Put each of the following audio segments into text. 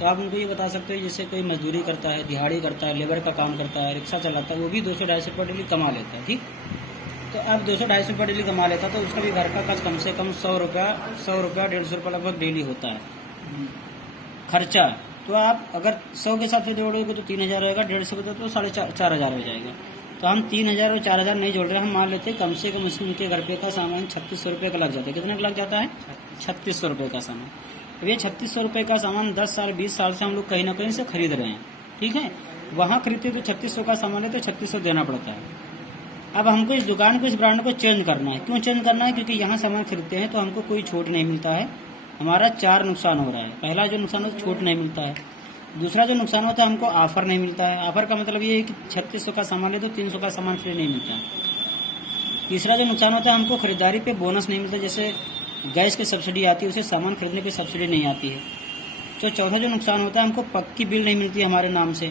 तो आप उनको ये बता सकते हो, जैसे कोई मजदूरी करता है, दिहाड़ी करता है, लेबर का काम करता है, रिक्शा चलाता है, वो भी 200-250 रुपये डेली कमा लेता है। ठीक, तो अब 200-250 रुपये डेली कमा लेता है तो उसका भी घर का खर्च कम से कम 100 रुपया 150 रुपये लगभग डेली होता है खर्चा। तो आप अगर 100 के साथ जोड़ोगे तो 3000 रहेगा, 150 का तो 4,500 हो जाएगा। तो हम 3000 और 4000 नहीं जोड़ रहे, हम मान लेते हैं कम से कम उनके घर पे का सामान 3600 रुपये का लग जाता है। कितने का लग जाता है? 3600 रुपये का सामान। अब ये 3600 रुपये का सामान 10 साल 20 साल से हम लोग कहीं ना कहीं से खरीद रहे हैं। ठीक है, वहाँ खरीदते तो 3600 का सामान है तो 3600 देना पड़ता है। अब हमको इस दुकान को, इस ब्रांड को चेंज करना है। क्यों चेंज करना है? क्योंकि यहाँ सामान खरीदते हैं तो हमको कोई छूट नहीं मिलता है। हमारा 4 नुकसान हो रहा है। पहला जो नुकसान होता है, छूट नहीं मिलता है। दूसरा जो नुकसान होता है, हमको ऑफर नहीं मिलता है। ऑफर का मतलब ये है कि 3600 का सामान ले तो 300 का सामान फ्री नहीं मिलता है। तीसरा जो नुकसान होता है, हमको खरीदारी पे बोनस नहीं मिलता। जैसे गैस की सब्सिडी आती है, उसे सामान खरीदने पे सब्सिडी नहीं आती है। तो चौथा जो नुकसान होता है, हमको पक्की बिल नहीं मिलती हमारे नाम से।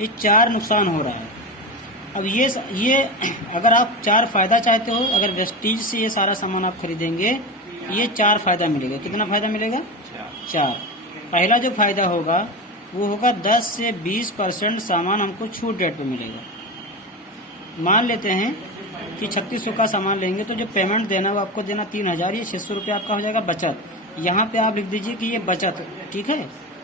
ये 4 नुकसान हो रहा है। अब ये अगर आप 4 फायदा चाहते हो, अगर वेस्टीज से ये सारा सामान आप खरीदेंगे, ये 4 फायदा मिलेगा। कितना फायदा मिलेगा? 4। पहला जो फायदा होगा वो होगा 10 से 20% सामान हमको छूट रेट पे मिलेगा। मान लेते हैं कि 3600 का सामान लेंगे तो जो पेमेंट देना वो आपको देना 3000, ये 600 रुपये आपका हो जाएगा बचत। यहाँ पे आप लिख दीजिए कि ये बचत। ठीक है,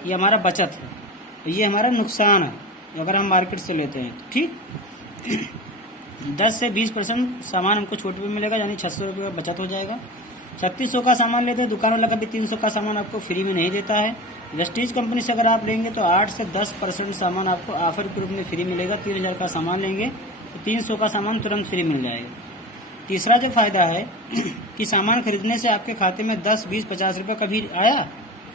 ये हमारा बचत है, ये हमारा नुकसान है अगर हम मार्केट से लेते हैं। ठीक, 10 से 20% सामान हमको छूट पे मिलेगा, यानी 600 रुपये का बचत हो जाएगा। 3600 का सामान लेते हैं, दुकान वाला कभी 300 का सामान आपको फ्री में नहीं देता है। वेस्टीज कंपनी से अगर आप लेंगे तो 8 से 10% सामान आपको ऑफर के रूप में फ्री मिलेगा। 3000 का सामान लेंगे तो 300 का सामान तुरंत फ्री मिल जाएगा। तीसरा जो फायदा है कि सामान खरीदने से आपके खाते में 10, 20, 50 रुपये कभी आया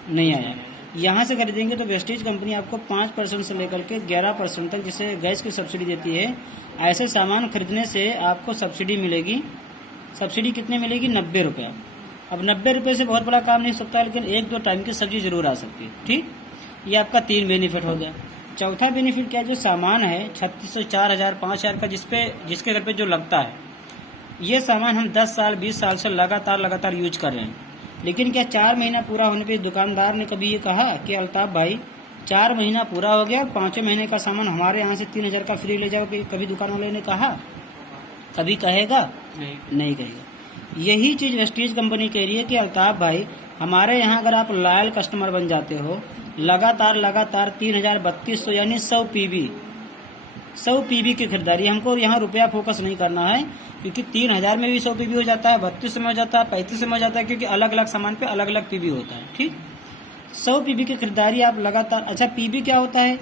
नहीं आया। यहाँ से खरीदेंगे तो वेस्टीज कंपनी आपको 5% से लेकर के 11% तक, जिसे गैस की सब्सिडी देती है, ऐसे सामान खरीदने से आपको सब्सिडी मिलेगी। सब्सिडी कितनी मिलेगी? 90 रुपये। अब 90 रुपये से बहुत बड़ा काम नहीं हो सकता, लेकिन 1-2 टाइम की सब्जी जरूर आ सकती है। ठीक, ये आपका 3 बेनिफिट हो गया। चौथा बेनिफिट क्या है? जो सामान है 3600, 4000, 5000 का जिसके घर पे जो लगता है, ये सामान हम 10 साल 20 साल से लगातार यूज कर रहे हैं। लेकिन क्या 4 महीना पूरा होने पे दुकानदार ने कभी ये कहा कि अल्ताफ भाई 4 महीना पूरा हो गया, 5वें महीने का सामान हमारे यहाँ से 3000 का फ्री ले जाओ? कभी दुकान वाले ने कहा? कभी कहेगा? नहीं कहेगा। यही चीज वेस्टीज कंपनी कह रही है कि अल्ताफ भाई हमारे यहाँ अगर आप लॉयल कस्टमर बन जाते हो, लगातार 3200 यानी 100 पीबी की खरीदारी, हमको यहाँ रुपया फोकस नहीं करना है, क्योंकि 3000 में भी 100 पीबी हो जाता है, 32 में हो जाता है, 35 में हो जाता है, क्योंकि अलग अलग सामान पे अलग अलग पीबी होता है। ठीक, 100 पीबी की खरीदारी आप लगातार। अच्छा, पीबी क्या होता है?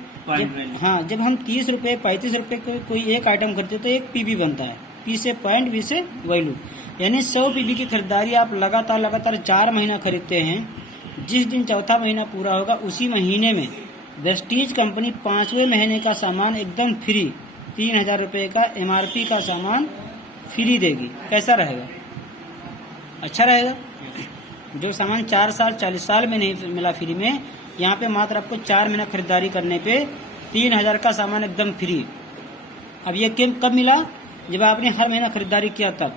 जब हम 30 रुपये 35 रुपये कोई एक आइटम खरीदते तो एक पीबी बनता है। पी से पॉइंट, वी से वैल्यू, यानी 100 पीबी की खरीदारी आप लगातार 4 महीना खरीदते हैं। जिस दिन चौथा महीना पूरा होगा उसी महीने में वेस्टीज कंपनी 5वें महीने का सामान एकदम फ्री, 3000 रुपये का MRP का सामान फ्री देगी। कैसा रहेगा? अच्छा रहेगा। जो सामान 4 साल 40 साल में नहीं मिला फ्री में, यहाँ पे मात्र आपको 4 महीना खरीदारी करने पे 3000 का सामान एकदम फ्री। अब ये कब मिला? जब आपने हर महीना खरीदारी किया तब।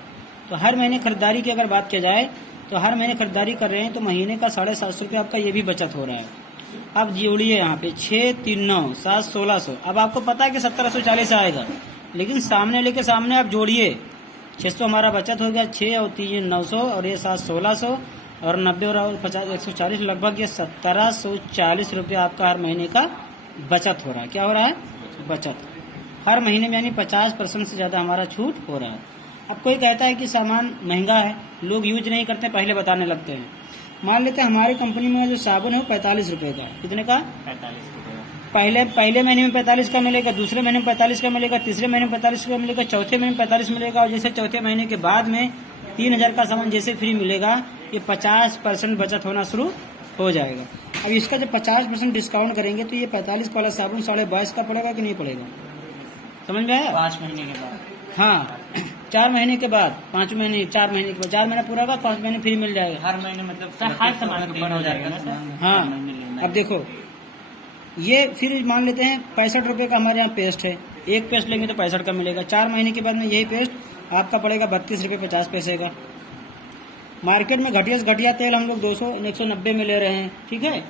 तो हर महीने खरीदारी की अगर बात किया जाए तो हर महीने खरीदारी कर रहे हैं तो महीने का 750 रुपये आपका ये भी बचत हो रहा है। अब जोड़िए यहाँ पे 6, 3, 9, 7, 1600। अब आपको पता है कि 1740 आएगा, लेकिन सामने आप जोड़िए, 600 हमारा बचत हो गया, 6 और 3 900 और ये 7 1600 और 90 और 50 140, लगभग ये 1740 रुपये आपका हर महीने का बचत हो रहा है। क्या हो रहा है? बचत हर महीने में, यानी 50% से ज्यादा हमारा छूट हो रहा है। अब कोई कहता है कि सामान महंगा है, लोग यूज नहीं करते, पहले बताने लगते हैं। मान लेते हैं हमारी कंपनी में जो साबुन है वो 45 रुपए का। कितने का? 45 रुपये। पहले महीने में 45 का मिलेगा, दूसरे महीने में 45 का मिलेगा, तीसरे महीने में 45 का मिलेगा, चौथे महीने में 45 मिलेगा, और जैसे चौथे महीने के बाद में 3000 का सामान जैसे फ्री मिलेगा, ये 50% बचत होना शुरू हो जाएगा। अब इसका जब 50% डिस्काउंट करेंगे तो ये 45 वाला साबुन 22.5 का पड़ेगा कि नहीं पड़ेगा? समझ में आया? 5 महीने के बाद। हाँ, 4 महीने के बाद, 5 महीने, 4 महीने के बाद, 4 महीना पूरा होगा, 5 महीने फ्री मिल जाएगा। हर महीने मतलब हर सामान के ऊपर हो जाएगा ना सर? हाँ। अब देखो, ये फिर मान लेते हैं 65 रुपये का हमारे यहाँ पेस्ट है, एक पेस्ट लेंगे तो 65 का मिलेगा। 4 महीने के बाद में यही पेस्ट आपका पड़ेगा 32 रुपये 50 पैसे का। मार्केट में घटिया से घटिया तेल हम लोग 200 190 में ले रहे हैं। ठीक है,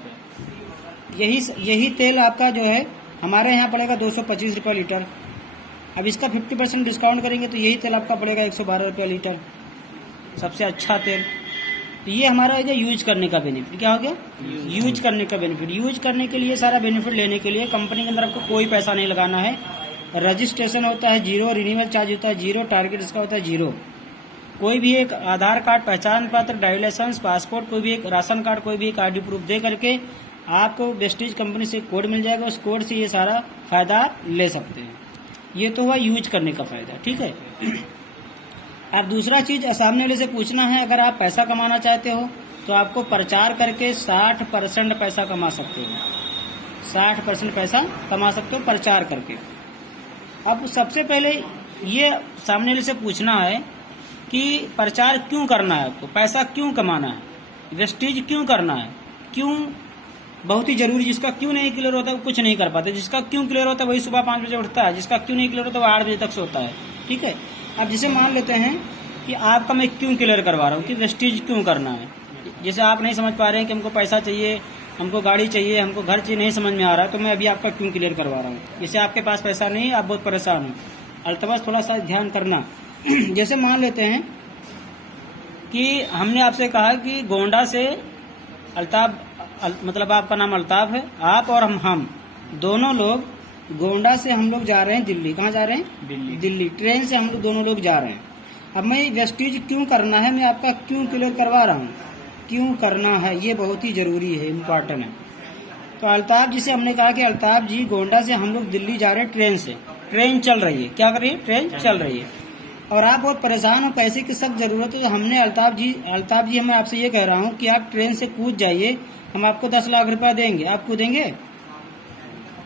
यही तेल आपका जो है हमारे यहाँ पड़ेगा 225 रुपये लीटर। अब इसका 50% डिस्काउंट करेंगे तो यही तेल आपका पड़ेगा 112 रुपये लीटर, सबसे अच्छा तेल। तो ये हमारा हो गया यूज करने का बेनिफिट। क्या हो गया? यूज करने का बेनिफिट। यूज करने के लिए सारा बेनिफिट लेने के लिए कंपनी के अंदर आपको कोई पैसा नहीं लगाना है। रजिस्ट्रेशन होता है 0, रिन्यूअल चार्ज होता है 0, टारगेट इसका होता है 0। कोई भी एक आधार कार्ड, पहचान पत्र, ड्राइविंग लाइसेंस, पासपोर्ट, कोई भी एक राशन कार्ड, कोई भी एक आईडी प्रूफ दे करके आपको वेस्टीज कंपनी से कोड मिल जाएगा। उस कोड से ये सारा फायदा ले सकते हैं। ये तो हुआ यूज करने का फायदा, ठीक है। अब दूसरा चीज सामने वाले से पूछना है, अगर आप पैसा कमाना चाहते हो तो आपको प्रचार करके 60% पैसा कमा सकते हो। 60% पैसा कमा सकते हो प्रचार करके। अब सबसे पहले ये सामने वाले से पूछना है कि प्रचार क्यों करना है, आपको पैसा क्यों कमाना है, वेस्टीज क्यों करना है, क्यों बहुत ही जरूरी। जिसका क्यों नहीं क्लियर होता है वो कुछ नहीं कर पाते। जिसका क्यों क्लियर होता है वही सुबह 5 बजे उठता है। जिसका क्यों नहीं क्लियर होता है वो 8 बजे तक सोता है, ठीक है। अब जैसे मान लेते हैं कि आपका मैं क्यों क्लियर करवा रहा हूँ कि वेस्टीज क्यों करना है। जैसे आप नहीं समझ पा रहे हैं कि हमको पैसा चाहिए, हमको गाड़ी चाहिए, हमको घर चाहिए, नहीं समझ में आ रहा है, तो मैं अभी आपका क्यों क्लियर करवा रहा हूँ। जैसे आपके पास पैसा नहीं है, आप बहुत परेशान हो, अल्तमस थोड़ा सा ध्यान करना। जैसे मान लेते हैं कि हमने आपसे कहा कि गोंडा से अल्ताफ, मतलब आपका नाम अल्ताफ है, आप और हम दोनों लोग गोंडा से हम लोग जा रहे हैं दिल्ली। कहाँ जा रहे हैं? दिल्ली। ट्रेन से हम लोग दोनों लोग जा रहे हैं। अब मैं वेस्टीज क्यों करना है, मैं आपका क्यों क्लियर करवा रहा हूँ। क्यों करना है ये बहुत ही जरूरी है, इम्पोर्टेंट है। तो अल्ताफ जी से हमने कहा कि अल्ताफ जी गोंडा से हम लोग दिल्ली जा रहे हैं ट्रेन से। ट्रेन चल रही है, क्या कर रही है? ट्रेन चल रही है। और आप बहुत परेशान हो, पैसे की सख्त जरूरत है। तो हमने अल्ताफ जी मैं आपसे ये कह रहा हूँ कि आप ट्रेन से कूद जाइए, हम आपको 10 लाख रुपया देंगे। आप कूदेंगे?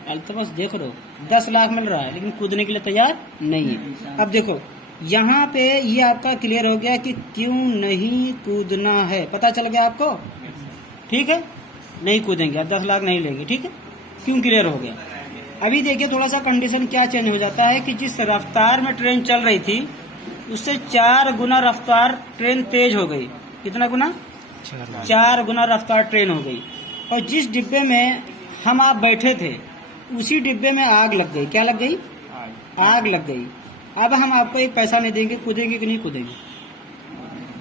अल्ताफ देख लो 10 लाख मिल रहा है लेकिन कूदने के लिए तैयार नहीं है। अब देखो यहाँ पे ये आपका क्लियर हो गया कि क्यों नहीं कूदना है, पता चल गया आपको, ठीक है। नहीं कूदेंगे, आप 10 लाख नहीं लेंगे, ठीक है। क्यों क्लियर हो गया। अभी देखिए थोड़ा सा कंडीशन क्या चेंज हो जाता है कि जिस रफ्तार में ट्रेन चल रही थी उससे 4 गुना रफ्तार ट्रेन तेज हो गई। कितना गुना? 4 गुना रफ्तार ट्रेन हो गई। और जिस डिब्बे में हम आप बैठे थे उसी डिब्बे में आग लग गई। क्या लग गई? आग लग गई। अब हम आपको एक पैसा नहीं देंगे, कूदेंगे कि नहीं कूदेंगे?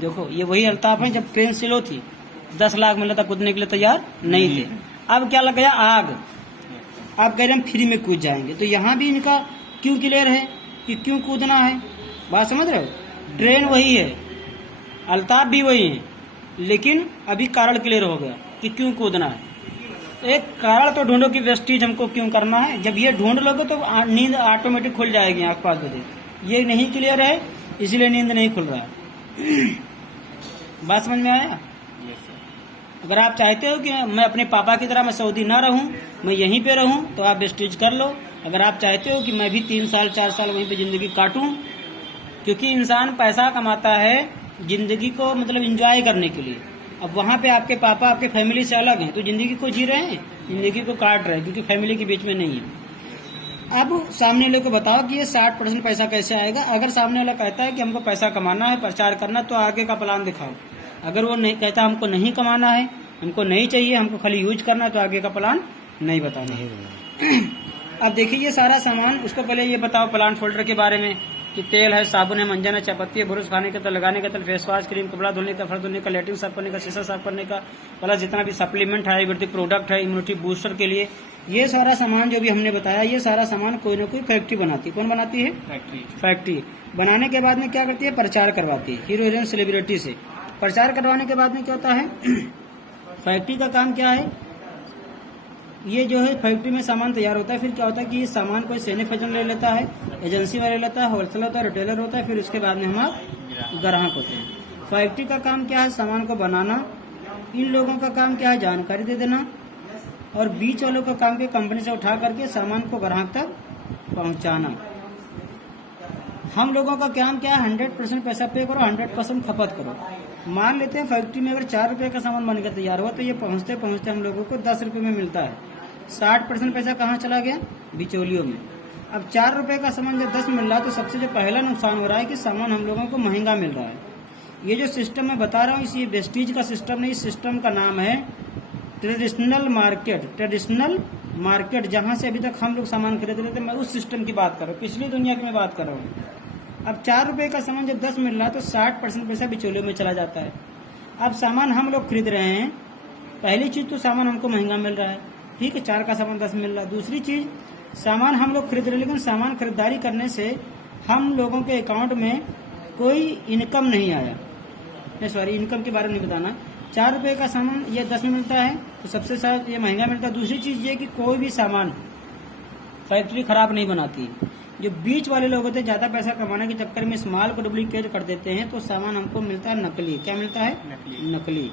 देखो ये वही अल्ताफ है, जब ट्रेन स्लो थी 10 लाख मिला था, कूदने के लिए तैयार नहीं थे। अब क्या लग गया? आग। आप कह रहे हैं फ्री में कूद जाएंगे। तो यहाँ भी इनका क्यों क्लियर है कि क्यों कूदना है। बात समझ रहे हो? ट्रेन वही है, अल्ताफ भी वही है, लेकिन अभी कारण क्लियर हो गया कि क्यों कूदना है। एक कारण तो ढूंढो कि वेस्टीज हमको क्यों करना है। जब ये ढूंढ लोगे तो नींद ऑटोमेटिक खुल जाएगी आँख 5 बजे। ये नहीं क्लियर है इसलिए नींद नहीं खुल रहा है। बात समझ में आया? अगर आप चाहते हो कि मैं अपने पापा की तरह मैं सऊदी ना रहूं, मैं यहीं पे रहूं, तो आप वेस्टीज कर लो। अगर आप चाहते हो कि मैं भी 3 साल 4 साल वहीं पे जिंदगी काटूं, क्योंकि इंसान पैसा कमाता है जिंदगी को मतलब एंजॉय करने के लिए। अब वहाँ पे आपके पापा आपके फैमिली से अलग हैं तो जिंदगी को जी रहे हैं, जिंदगी को काट रहे हैं क्योंकि फैमिली के बीच में नहीं है। अब सामने वाले को बताओ कि ये 60% पैसा कैसे आएगा। अगर सामने वाला कहता है कि हमको पैसा कमाना है, प्रचार करना, तो आगे का प्लान दिखाओ। अगर वो नहीं कहता हमको नहीं कमाना है, हमको नहीं चाहिए, हमको खाली यूज करना, तो आगे का प्लान नहीं बताना है। अब देखिए ये सारा सामान, उसको पहले ये बताओ प्लांट फोल्डर के बारे में कि तेल है, साबुन है, मंजन है, चायपत्ती है, ब्रश खाने का तेल, लगाने का तेल, फेस वॉश, क्रीम, कपड़ा धोने का, फर धोने का, लेटरिन साफ करने का, शीशा साफ करने का, प्लस जितना भी सप्लीमेंट है, आयुर्वेदिक प्रोडक्ट है, इम्यूनिटी बूस्टर के लिए, ये सारा सामान जो भी हमने बताया, ये सारा सामान कोई ना कोई फैक्ट्री बनाती है। कौन बनाती है? फैक्ट्री बनाने के बाद में क्या करती है? प्रचार करवाती है हीरो हीरोइन सेलिब्रिटी से। प्रचार करवाने के बाद में क्या होता है? फैक्ट्री का काम क्या है? ये जो है फैक्ट्री में सामान तैयार होता है। फिर क्या होता है कि ये सामान कोई सैनिक फैजन ले लेता है, एजेंसी वाले लेता है, होलसेलर होता है, रिटेलर होता है, फिर उसके बाद में हम ग्राहक होते हैं। फैक्ट्री का काम क्या है? सामान को बनाना। इन लोगों का काम क्या है? जानकारी दे देना। और बीच वालों का काम के कंपनी से उठा करके सामान को ग्राहक तक पहुंचाना। हम लोगों का काम क्या है? 100% पैसा पे करो, 100% खपत करो। मान लेते हैं फैक्ट्री में अगर 4 रुपए का सामान बनकर तैयार हुआ तो ये पहुंचते पहुंचते हम लोगों को 10 रुपए में मिलता है। 60% पैसा कहाँ चला गया? बिचौलियों में। अब 4 रुपए का सामान जब 10 मिल रहा है तो सबसे जो पहला नुकसान हो रहा है कि सामान हम लोगों को महंगा मिल रहा है। ये जो सिस्टम मैं बता रहा हूँ, इस ये वेस्टीज का सिस्टम नहीं, इस सिस्टम का नाम है ट्रेडिशनल मार्केट जहां से अभी तक हम लोग सामान खरीद रहे थे, मैं उस सिस्टम की बात कर रहा हूँ, पिछली दुनिया की मैं बात कर रहा हूँ। अब 4 रुपए का सामान जब 10 मिल रहा है तो 60% पैसा बिचौलियों में चला जाता है। अब सामान हम लोग खरीद रहे हैं, पहली चीज तो सामान हमको महंगा मिल रहा है, ठीक है, 4 का सामान 10 मिल रहा है। दूसरी चीज, सामान हम लोग खरीद रहे हैं, लेकिन सामान खरीदारी करने से हम लोगों के अकाउंट में कोई इनकम नहीं आया। सॉरी, इनकम के बारे में नहीं बताना। 4 रुपए का सामान ये 10 में मिलता है तो सबसे साथ ये महंगा मिलता है। दूसरी चीज ये कि कोई भी सामान फैक्ट्री खराब नहीं बनाती। जो बीच वाले लोग होते हैं, ज्यादा पैसा कमाने के चक्कर में इस माल को डुप्लीकेट कर देते हैं, तो सामान हमको मिलता है नकली। क्या मिलता है? नकली।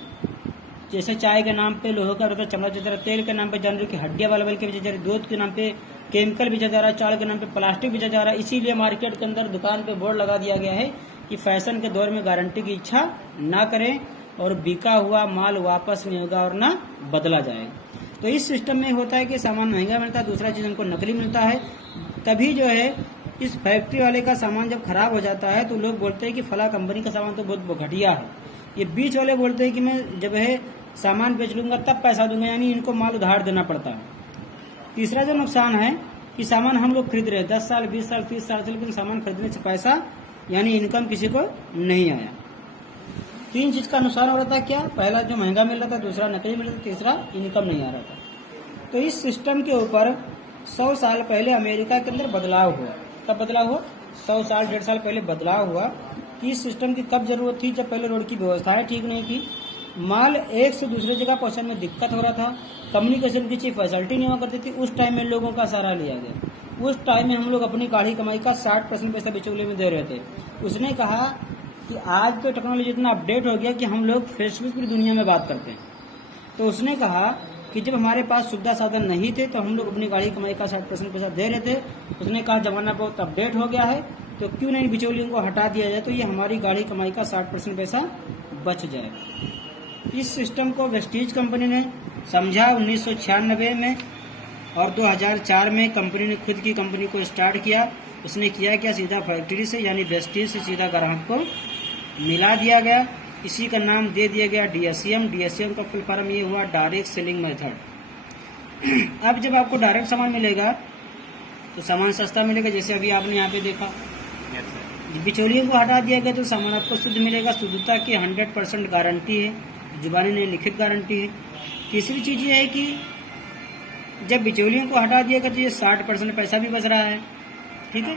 जैसे चाय के नाम पे लोहे का होता है चमड़ा बेचा जा रहा है, तेल के नाम पे जानवर की हड्डियां वाला के बेचा जा रहा है, दूध के नाम पे केमिकल बेचा जा रहा है, चावल के नाम पे प्लास्टिक बेचा जा रहा है। इसीलिए मार्केट के अंदर दुकान पे बोर्ड लगा दिया गया है कि फैशन के दौर में गारंटी की इच्छा ना करें और बिका हुआ माल वापस नहीं होगा और ना बदला जाएगा। तो इस सिस्टम में होता है कि सामान महंगा मिलता है, दूसरा चीज हमको नकली मिलता है। तभी जो है इस फैक्ट्री वाले का सामान जब खराब हो जाता है तो लोग बोलते हैं कि फला कंपनी का सामान तो बहुत घटिया है। ये बीच वाले बोलते हैं कि मैं जब है सामान बेच लूंगा तब पैसा दूंगा, यानी इनको माल उधार देना पड़ता है। तीसरा जो नुकसान है कि सामान हम लोग खरीद रहे हैं 10 साल 20 साल 30 साल से, लेकिन सामान खरीदने से पैसा यानी इनकम किसी को नहीं आया। 3 चीज का नुकसान हो रहा था। क्या? पहला जो महंगा मिल रहा था, दूसरा नकली मिल रहा था, तीसरा इनकम नहीं आ रहा था। तो इस सिस्टम के ऊपर 100 साल पहले अमेरिका के अंदर बदलाव हुआ। कब बदलाव हुआ? 100 साल 1.5 साल पहले बदलाव हुआ कि इस सिस्टम की कब जरूरत थी? जब पहले रोड की व्यवस्थाएं ठीक नहीं थी, माल एक से दूसरी जगह पहुंचने में दिक्कत हो रहा था, कम्युनिकेशन की अच्छी फैसिलिटी नहीं हुआ करती थी। उस टाइम में लोगों का सहारा लिया गया। उस टाइम में हम लोग अपनी गाढ़ी कमाई का 60% पैसा बिचौलिए में दे रहे थे। उसने कहा कि आज तो टेक्नोलॉजी इतना अपडेट हो गया कि हम लोग फेसबुक पूरी दुनिया में बात करते हैं। तो उसने कहा कि जब हमारे पास सुविधा साधन नहीं थे तो हम लोग अपनी गाड़ी कमाई का 60% पैसा दे रहे थे। उसने कहा जमाना बहुत अपडेट हो गया है तो क्यों नहीं बिचौलियों को हटा दिया जाए, तो ये हमारी गाड़ी कमाई का 60% पैसा बच जाए। इस सिस्टम को वेस्टीज कंपनी ने समझा 1996 में, और 2004 में कंपनी ने खुद की कंपनी को स्टार्ट किया। उसने किया क्या? सीधा फैक्ट्री से यानी वेस्टीज से सीधा ग्राहक को मिला दिया गया। इसी का नाम दे दिया गया DSCM। DSCM का फुल फॉर्म ये हुआ डायरेक्ट सेलिंग मेथड। अब जब आपको डायरेक्ट सामान मिलेगा तो सामान सस्ता मिलेगा, जैसे अभी आपने यहाँ पे देखा। बिचौलियों को हटा दिया गया तो सामान आपको शुद्ध मिलेगा। शुद्धता की 100% गारंटी है, जुबानी ने लिखित गारंटी है। तीसरी चीज ये है कि जब बिचौलियों को हटा दिया गया तो ये 60% पैसा भी बच रहा है, ठीक है।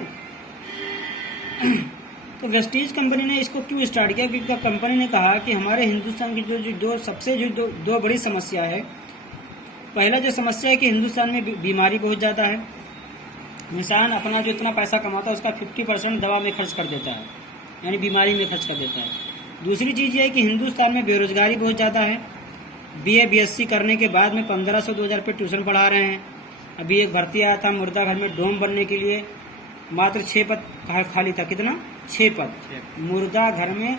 तो वेस्टीज कंपनी ने इसको क्यों स्टार्ट किया? क्योंकि कंपनी ने कहा कि हमारे हिंदुस्तान की जो दो बड़ी समस्या है। पहला जो समस्या है कि हिंदुस्तान में बीमारी बहुत ज्यादा है। इंसान अपना जो इतना पैसा कमाता है उसका 50% दवा में खर्च कर देता है, यानी बीमारी में खर्च कर देता है। दूसरी चीज ये है कि हिंदुस्तान में बेरोजगारी बहुत ज्यादा है। BA BSc करने के बाद में 1500-2000 रुपये ट्यूशन पढ़ा रहे हैं। अभी एक भर्ती आया था मुर्दा घर में डोम बनने के लिए, मात्र 6 पद खाली था। कितना? 6 पद। मुर्दा घर में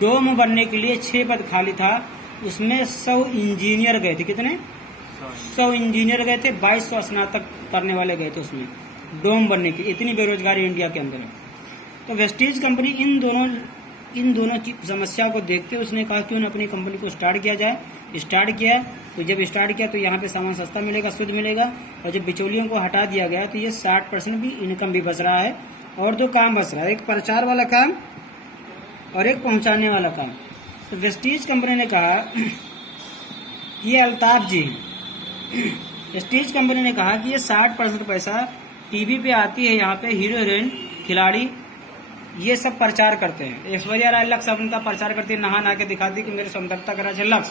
डोम बनने के लिए 6 पद खाली था। उसमें 100 इंजीनियर गए थे। कितने? 100 इंजीनियर गए थे, 2200 स्नातक करने वाले गए थे उसमें डोम बनने की। इतनी बेरोजगारी इंडिया के अंदर है। तो वेस्टीज कंपनी इन दोनों की समस्या को देखते हुए उसने कहा क्यों न अपनी कंपनी को स्टार्ट किया जाए। स्टार्ट किया, तो जब स्टार्ट किया तो यहाँ पे सामान सस्ता मिलेगा, शुद्ध मिलेगा। और जब बिचौलियों को हटा दिया गया तो ये 60% भी इनकम भी बच रहा है। और 2 काम बच रहा है, एक प्रचार वाला काम और एक पहुंचाने वाला काम। तो वेस्टीज कंपनी ने कहा, ये अल्ताफ जी हैं, वेस्टीज कंपनी ने कहा कि ये 60% पैसा टीवी पे आती है, यहाँ पे हीरो हीरोइन खिलाड़ी ये सब प्रचार करते हैं। ऐश्वर्या राय लक्स साबुन का प्रचार करती है, नहा के दिखाती कि मेरे सुंदरता करा है लक्स।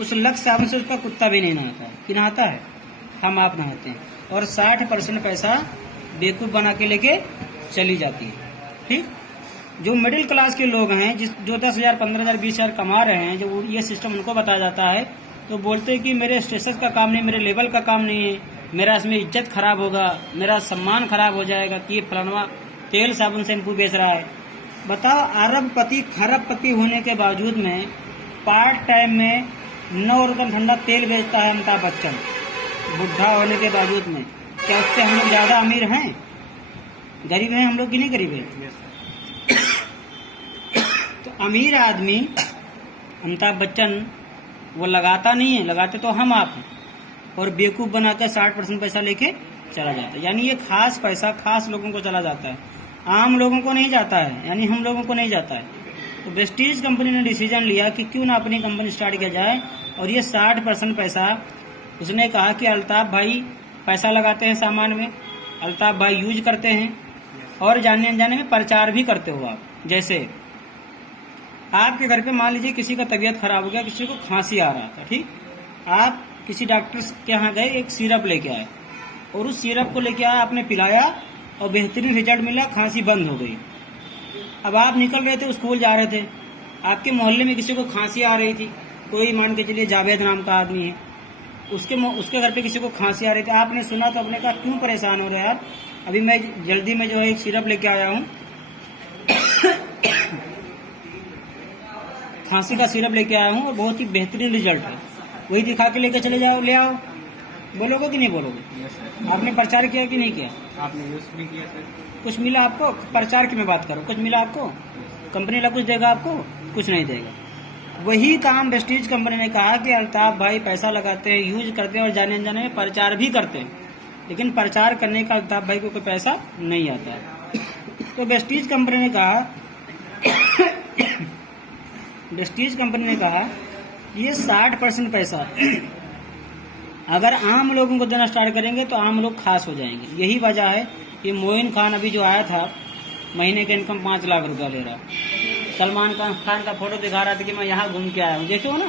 उस लक्स साबुन से उसका कुत्ता भी नहीं नहाता है। कि नहाता है? हम आप नहाते हैं। और 60% पैसा बेवकूफ बना के लेके चली जाती है, ठीक। जो मिडिल क्लास के लोग हैं, जो 10,000 15,000 20,000 कमा रहे हैं, जो ये सिस्टम उनको बताया जाता है तो बोलते हैं कि मेरे स्टेटस का काम नहीं, मेरे लेवल का काम नहीं है, मेरा इसमें इज्जत खराब होगा, मेरा सम्मान खराब हो जाएगा कि ये फलाना तेल साबुन शैम्पू बेच रहा है। बताओ, अरबपति खरबपति होने के बावजूद में पार्ट टाइम में 9 रुपये ठंडा तेल बेचता है अमिताभ बच्चन, बुढ़ा होने के बावजूद में। क्या उससे हम लोग ज्यादा अमीर हैं? गरीब हैं हम लोग कि नहीं गरीब हैं? तो अमीर आदमी अमिताभ बच्चन वो लगाता नहीं है, लगाते तो हम आप हैं, और बेवकूफ बनाकर 60% पैसा लेके चला जाता है। यानी ये खास पैसा खास लोगों को चला जाता है, आम लोगों को नहीं जाता है, यानी हम लोगों को नहीं जाता है। तो वेस्टीज कंपनी ने डिसीजन लिया कि क्यों ना अपनी कंपनी स्टार्ट किया जाए, और ये 60% पैसा उसने कहा कि अल्ताफ भाई पैसा लगाते हैं सामान में, अल्ताफ भाई यूज करते हैं, और जानने अनजाने में प्रचार भी करते हो आप। जैसे आपके घर पे मान लीजिए किसी का तबीयत खराब हो गया, किसी को खांसी आ रहा था, ठीक, आप किसी डॉक्टर के यहाँ गए, एक सिरप लेके आए, और उस सिरप को लेके आए, आपने पिलाया और बेहतरीन रिजल्ट मिला, खांसी बंद हो गई। अब आप निकल रहे थे, स्कूल जा रहे थे, आपके मोहल्ले में किसी को खांसी आ रही थी, कोई मान के चलिए जावेद नाम का आदमी है, उसके घर पे किसी को खांसी आ रही थी, आपने सुना तो आपने कहा क्यों परेशान हो रहे हैं यार, अभी मैं जल्दी में जो है एक सिरप लेके आया हूँ, खांसी का सिरप लेके आया हूँ और बहुत ही बेहतरीन रिजल्ट है, वही दिखा के लेके चले जाओ, ले आओ, बोलोगे कि नहीं बोलोगे? आपने प्रचार किया कि नहीं किया? आपने यूज भी किया सर। कुछ मिला आपको? प्रचार की मैं बात करूँ, कुछ मिला आपको? कंपनी वाला कुछ देगा आपको? कुछ नहीं देगा। वही काम वेस्टीज कंपनी ने कहा कि अल्ताफ भाई पैसा लगाते हैं, यूज करते हैं, और जाने अनजाने में प्रचार भी करते हैं, लेकिन प्रचार करने का अल्ताफ भाई को कोई पैसा नहीं आता है। तो वेस्टीज कंपनी ने कहा ये 60% पैसा अगर आम लोगों को देना स्टार्ट करेंगे तो आम लोग खास हो जाएंगे। यही वजह है कि मोइन खान अभी जो आया था, महीने का इनकम 5 लाख रुपया ले रहा, सलमान खान का फोटो दिखा रहा था कि मैं यहाँ घूम के आया हूँ, देखे हो ना,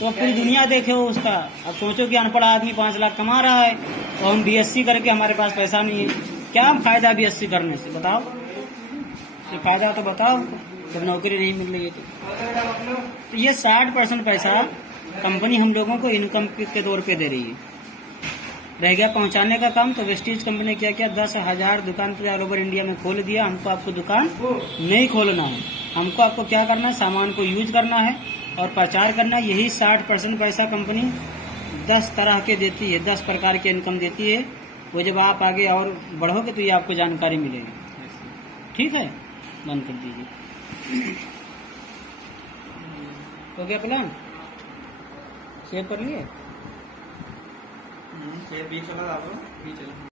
तो पूरी दुनिया देखे हो उसका। अब सोचो कि अनपढ़ आदमी 5 लाख कमा रहा है और हम BSc करके हमारे पास पैसा नहीं है, क्या फायदा BSc करने से? बताओ, ये फायदा तो बताओ जब नौकरी नहीं मिल रही है तो ये 60% पैसा कंपनी हम लोगों को इनकम के तौर पे दे रही है। रह गया पहुंचाने का काम, तो वेस्टीज कंपनी ने क्या किया, 10,000 दुकान ऑल ओवर इंडिया में खोल दिया। हमको आपको दुकान नहीं खोलना है, हमको आपको क्या करना है, सामान को यूज करना है और प्रचार करना है। यही 60% पैसा कंपनी 10 तरह के देती है, 10 प्रकार की इनकम देती है। वो जब आप आगे और बढ़ोगे तो ये आपको जानकारी मिलेगी। ठीक है, बंद कर दीजिए। हो गया प्लान? सेव कर लिए? सेव भी चला, आप भी चला।